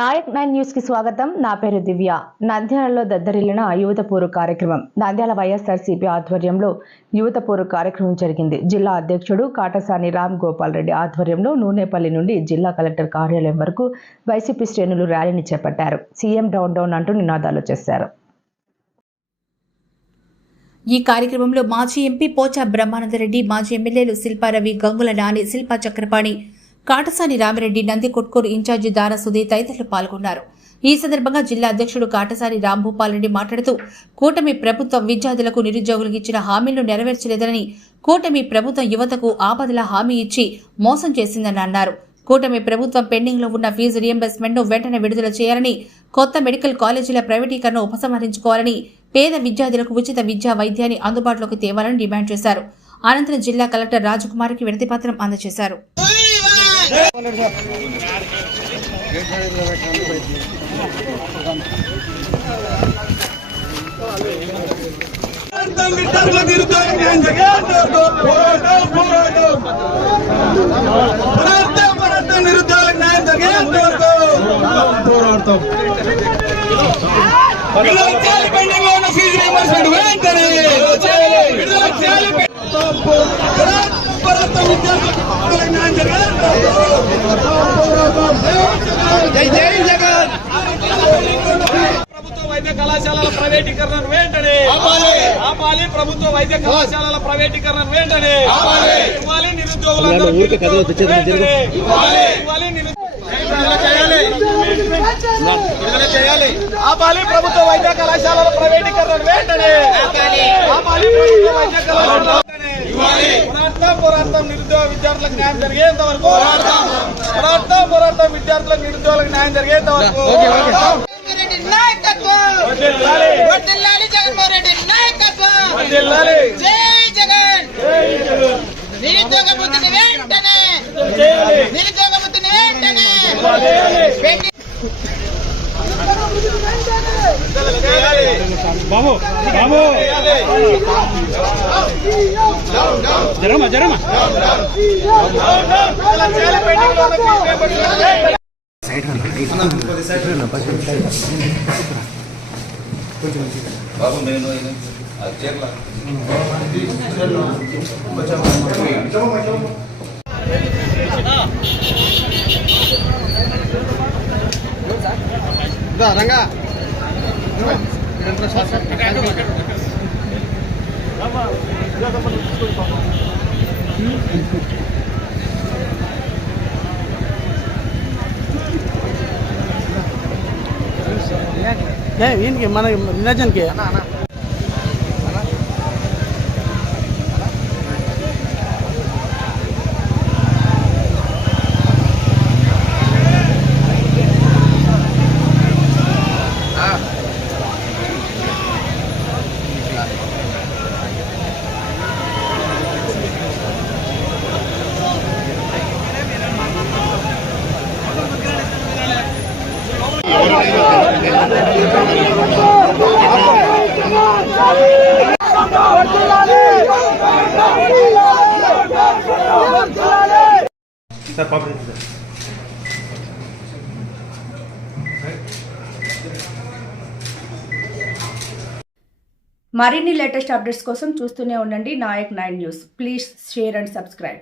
Naik 9 news కి స్వాగతం. నా పేరు దివ్య. నంద్యాలలో దద్దరిల్లిన యువత పోరు కార్యక్రమం నంద్యాల వైఎస్ఆర్సీపీ ఆధ్వర్యంలో యువత పోరు కార్యక్రమం జరిగింది. జిల్లా అధ్యక్షుడు కాటసాని రామ్ గోపాల్ రెడ్డి ఆధ్వర్యంలో నూనెపల్లి నుండి జిల్లా కలెక్టర్ కార్యాలయం వరకు వైసీపీ శ్రేణులు ర్యాలీని చేపట్టారు. సీఎం డౌన్ డౌన్ అంటూ నినాదాలు చేశారు. ఈ కార్యక్రమంలో మాజీ ఎంపీ పోచా బ్రహ్మానందరెడ్డి, మాజీ ఎమ్మెల్యేలు శిల్పారవి, గంగుల నాని, శిల్పా చక్రపాణి, కాటసాని రామిరెడ్డి, నంది కొట్కూరు ఇన్ఛార్జి దారా సుధీ తదితరులు పాల్గొన్నారు. ఈ సందర్భంగా జిల్లా అధ్యక్షుడు కాటసాని రాంభూపాల్ రెడ్డి మాట్లాడుతూ కూటమి ప్రభుత్వం విద్యార్థులకు నిరుద్యోగులకు ఇచ్చిన హామీలను నెరవేర్చలేదని, కూటమి ప్రభుత్వం యువతకు ఆపదల హామీ ఇచ్చి మోసం చేసిందని అన్నారు. కూటమి ప్రభుత్వం పెండింగ్ లో ఉన్న ఫీజు రియంబర్స్మెంట్ ను వెంటనే విడుదల చేయాలని, కొత్త మెడికల్ కాలేజీల ప్రైవేటీకరణ ఉపసంహరించుకోవాలని, పేద విద్యార్థులకు ఉచిత విద్యా వైద్యాన్ని అందుబాటులోకి తేవాలని డిమాండ్ చేశారు. అనంతరం జిల్లా కలెక్టర్ రాజకుమారికి వినతిపత్రం అందజేశారు. ప్రభుత్వ వైద్య కళాశాలల ప్రైవేటీకరణను వెంటనే ఆపాలి. ప్రభుత్వ వైద్య కళాశాలల ప్రైవేటీకరణను వెంటనే ఇవ్వాలి. నిరుద్యోగులందరూ చేయాలి. ఆపాలి. ప్రభుత్వ వైద్య కళాశాలల ప్రైవేటీకరణను వెంటనే ఆపాలి. ప్రభుత్వ వైద్య కళాశాల పోరాటం నిరుద్యోగ విద్యార్థులకు న్యాయం జరిగేంత వరకు పోరాటం విద్యార్థులకు నిరుద్యోగులకు న్యాయం జరిగేంత వరకు బాబు జరమా బాబు నేను రంగా ఈయనకి మన నిరంజన్కి మరిన్ని లేటెస్ట్ అప్డేట్స్ కోసం చూస్తూనే ఉండండి Nayak 9 news. Please share and subscribe.